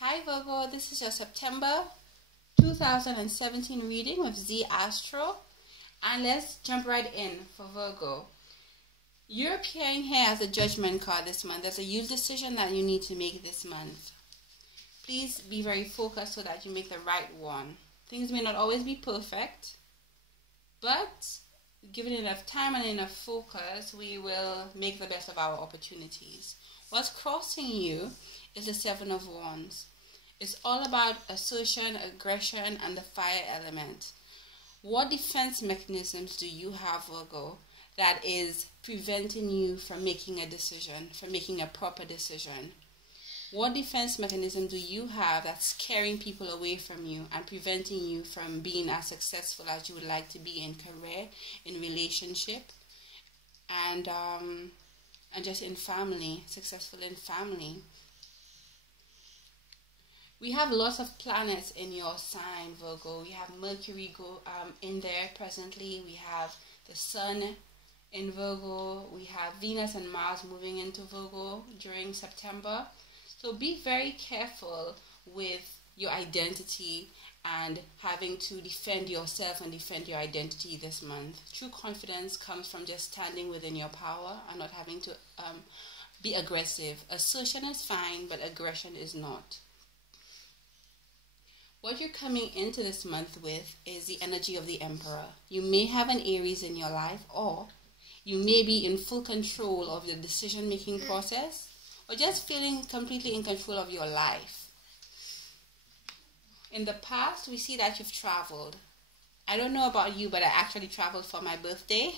Hi Virgo, this is your September 2017 reading with Z Astro, and let's jump right in for Virgo. You're appearing here as a judgment card this month. There's a huge decision that you need to make this month. Please be very focused so that you make the right one. Things may not always be perfect, but given enough time and enough focus, we will make the best of our opportunities. What's crossing you is the Seven of Wands. It's all about assertion, aggression, and the fire element. What defense mechanisms do you have, Virgo, that is preventing you from making a decision, from making a proper decision? What defense mechanism do you have that's scaring people away from you and preventing you from being as successful as you would like to be in career, in relationship, and just in family, successful in family? We have lots of planets in your sign, Virgo. We have Mercury in there presently. We have the Sun in Virgo. We have Venus and Mars moving into Virgo during September. So be very careful with your identity and having to defend yourself and defend your identity this month. True confidence comes from just standing within your power and not having to be aggressive. Assertion is fine, but aggression is not. What you're coming into this month with is the energy of the Emperor. You may have an Aries in your life, or you may be in full control of the decision-making process, or just feeling completely in control of your life. In the past, we see that you've traveled. I don't know about you, but I actually traveled for my birthday.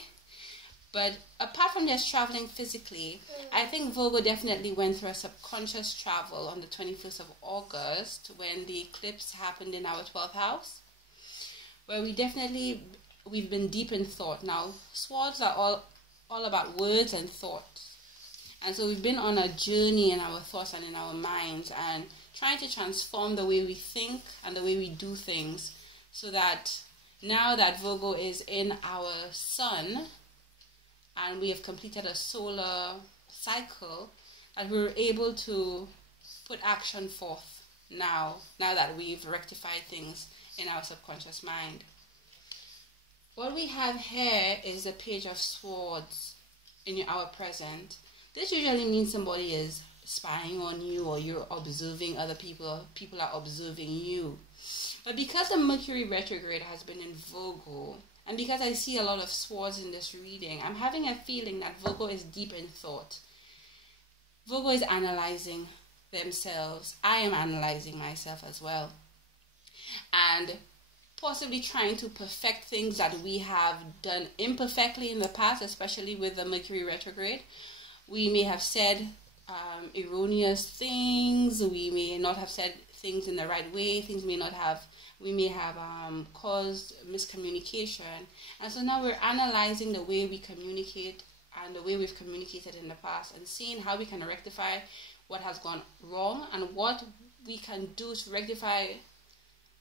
But apart from just traveling physically, I think Virgo definitely went through a subconscious travel on the 21st of August when the eclipse happened in our 12th house, where we've been deep in thought. Now, swords are all about words and thoughts. And so we've been on a journey in our thoughts and in our minds and trying to transform the way we think and the way we do things, so that now that Virgo is in our sun, and we have completed a solar cycle, that we're able to put action forth now that we've rectified things in our subconscious mind. What we have here is the Page of Swords in our present. This usually means somebody is spying on you, or you're observing other people, people are observing you. But because the Mercury retrograde has been in Virgo, and because I see a lot of swords in this reading, I'm having a feeling that Virgo is deep in thought. Virgo is analyzing themselves. I am analyzing myself as well. And possibly trying to perfect things that we have done imperfectly in the past, especially with the Mercury retrograde. We may have said erroneous things. We may not have said things in the right way. We may have caused miscommunication. And so now we're analyzing the way we communicate and the way we've communicated in the past, and seeing how we can rectify what has gone wrong and what we can do to rectify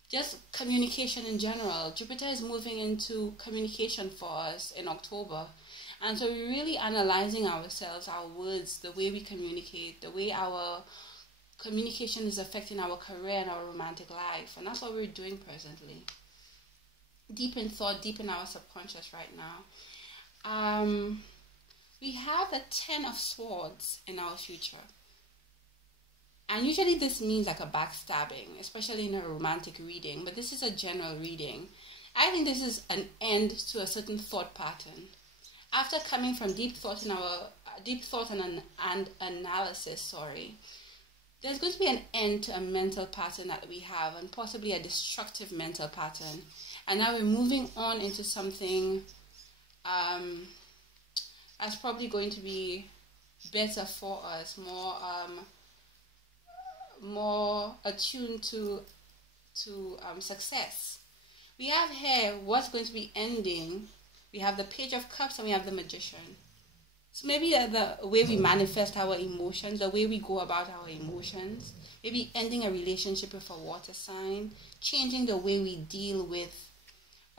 just communication in general. Jupiter is moving into communication for us in October. And so we're really analyzing ourselves, our words, the way we communicate, the way our communication is affecting our career and our romantic life. And that's what we're doing presently. Deep in thought, deep in our subconscious right now. We have the 10 of Swords in our future. And usually this means like a backstabbing, especially in a romantic reading. But this is a general reading. I think this is an end to a certain thought pattern. After coming from deep thought and analysis, there's going to be an end to a mental pattern that we have, and possibly a destructive mental pattern. And now we're moving on into something that's probably going to be better for us, more attuned to success. We have here what's going to be ending. We have the Page of Cups and we have the Magician. So maybe the way we manifest our emotions, the way we go about our emotions, maybe ending a relationship with a water sign, changing the way we deal with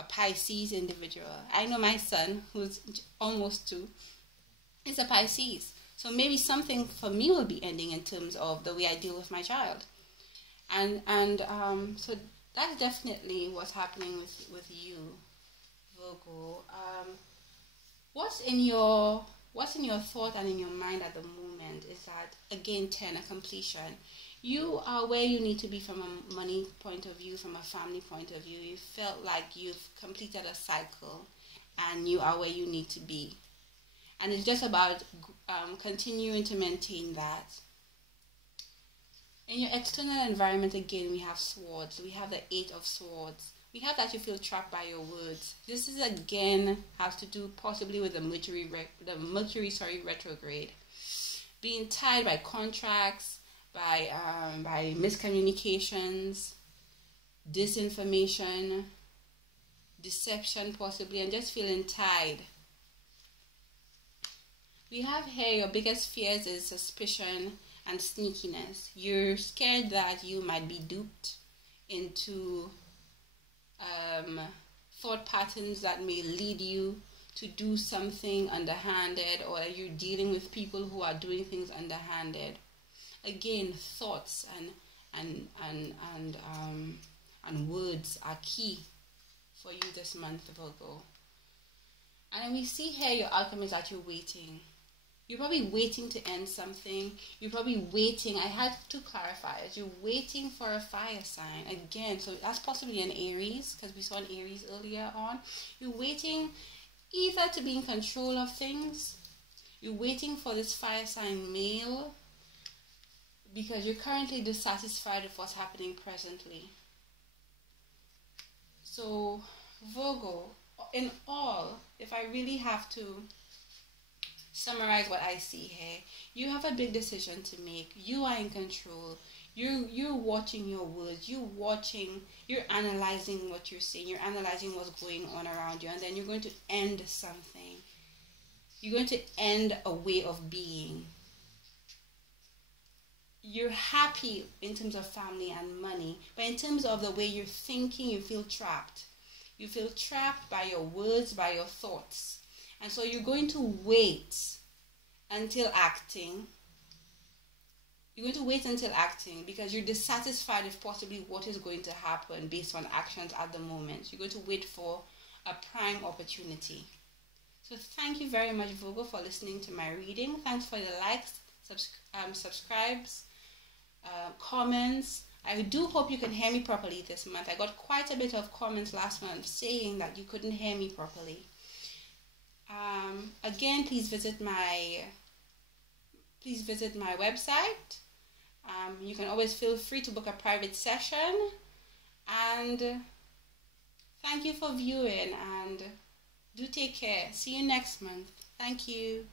a Pisces individual. I know my son, who's almost 2, is a Pisces. So maybe something for me will be ending in terms of the way I deal with my child. So that's definitely what's happening with you, Virgo. What's in your thought and in your mind at the moment is that, again, 10, a completion. You are where you need to be from a money point of view, from a family point of view. You felt like you've completed a cycle and you are where you need to be. And it's just about continuing to maintain that. In your external environment, again, we have swords. We have the 8 of swords. We have that you feel trapped by your words. This is, again, has to do possibly with the Mercury retrograde. Being tied by contracts, by miscommunications, disinformation, deception possibly, and just feeling tied. We have here your biggest fears is suspicion and sneakiness. You're scared that you might be duped into thought patterns that may lead you to do something underhanded, or you're dealing with people who are doing things underhanded. Again, thoughts and words are key for you this month, Virgo. And we see here your outcome is that you're waiting. You're probably waiting to end something. You're probably waiting. I had to clarify it. You're waiting for a fire sign. Again, so that's possibly an Aries, because we saw an Aries earlier on. You're waiting either to be in control of things. You're waiting for this fire sign male because you're currently dissatisfied with what's happening presently. So, Virgo, in all, if I really have to summarize what I see here, you have a big decision to make. You are in control. You're watching your words. You're analyzing what you're saying. You're analyzing what's going on around you, and then you're going to end something. You're going to end a way of being. You're happy in terms of family and money, but in terms of the way you're thinking, you feel trapped. You feel trapped by your words, by your thoughts. And so you're going to wait until acting. You're going to wait until acting because you're dissatisfied with possibly what is going to happen based on actions at the moment. You're going to wait for a prime opportunity. So thank you very much, Virgo, for listening to my reading. Thanks for the likes, subscribes, comments. I do hope you can hear me properly this month. I got quite a bit of comments last month saying that you couldn't hear me properly. Again, please visit my website. You can always feel free to book a private session. And thank you for viewing, and do take care. See you next month. Thank you.